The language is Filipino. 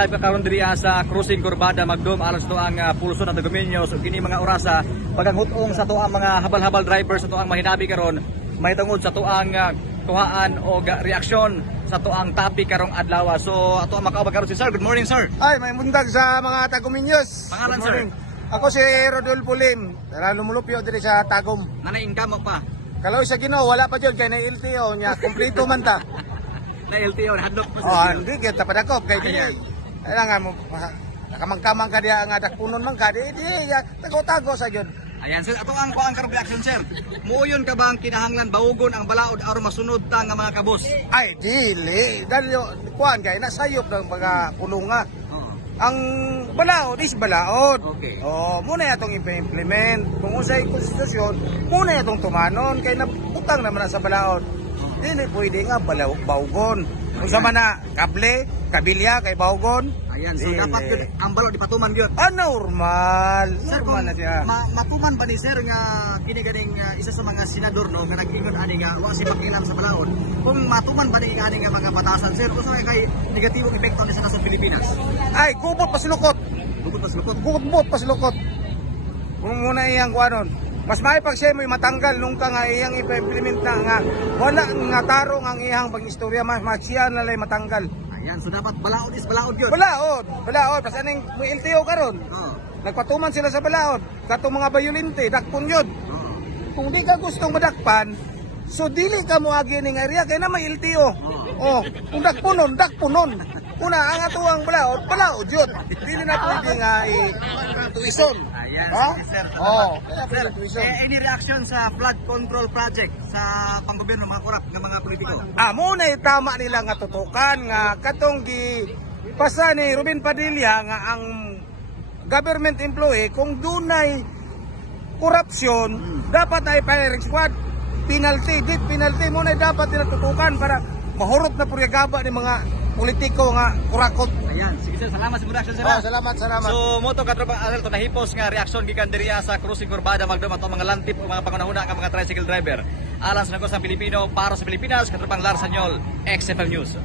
Karon diri sa Crossing Corbada Magdum alas to ang pulso ng Tagumeños ug kini mga orasa pagangutong sa to ang mga habal-habal drivers sa to ang mahinabi karon may tungod sa to ang tuhaan o reaksyon sa to ang topic karong adlaw. So ato ang makaubag karon si Sir. Good morning, sir. Ay, may mundag sa mga Tagumeños. Pangalan, sir? Ako si Rodolfo Lim. Lumulupyo diri sa Tagum. Nanaingkamo pa. Kalau sa Ginoo wala pa jud kay na LTO nya kompleto man ta. Na LTO na hadlok pa Oh, hindi kita padakop kay dili. Kailangan mo nakamangkamang ka diya nga dakpunon man ka di tago-tago sa jud. Ayan, sir, ato ang kuang karong reaction, sir. Muyon ka ba ang kinahanglan baugon ang balaod aron masunod ta nga mga kabus? Ay, dili. Dahil kuan kay nasayop ng mga kulunga. Ang balaod is balaod. Okay. Oh, muna atong implement. Kung usay konstitusyon, muna atong tumanon kay nabutang naman na sa balaod. Dili pwede nga baugon. Kung sa mana kable, kabilya kay baugon. Ayan, so dapat yun, ang balaod ipatuman gyud. Ah, normal. Sir, Normal na siya. matuman ba ni sir nga kini ganing isa sa mga senador no nga nag-ingon ani nga wa si pakialam sa balaod. Kung matuman ba ni ani nga mga batasan sir, usa kay negatibong epekto ni sa Pilipinas. Ay, gubot pasulukot. Bukod pa sa lukot. Gubot pasulukot. Kung muna iyang kuanon. Mas may pag siya may matanggal nung ka nga iyang ipa-implement na nga wala nga tarong ang iyang pag-istorya mas siya na lay matanggal. Ayan, so dapat balaod is balaod gyud. Balaod, pas aning mo LTO karon. Oo. Nagpatuman sila sa balaod. Katong mga bayolente, dakpon yun. Oo. Kung di ka gustong madakpan, so dili ka mo agi ning area kay na may LTO. Oh, kung dakpunon. Una ang atuang balaod yun. Dili na pwede nga tuison. Ayan, Ha? sige, sir. Oh, Sir, tuison. any reaction sa flood control project sa panggobyerno mga korap ng mga politiko? Muna tama nila nga tutukan nga katong gi pasa ni Ruben Padilla nga ang government employee kung dunay korupsyon dapat ay firing squad penalty muna dapat tinatutukan para mahurot na puryagaba ni mga politiko nga kurakot. Ayan, sige sir, salamat sa reaction sir. Salamat. So moto katropa alerto nahipos nga reaksyon gikan diriya sa Crossing Corbada Magdum ato mga lantip o mga pangunahuna nga mga tricycle driver. Alang sa negosyo ng Pilipino para sa Pilipinas, katropang Larsanyol, XFM News.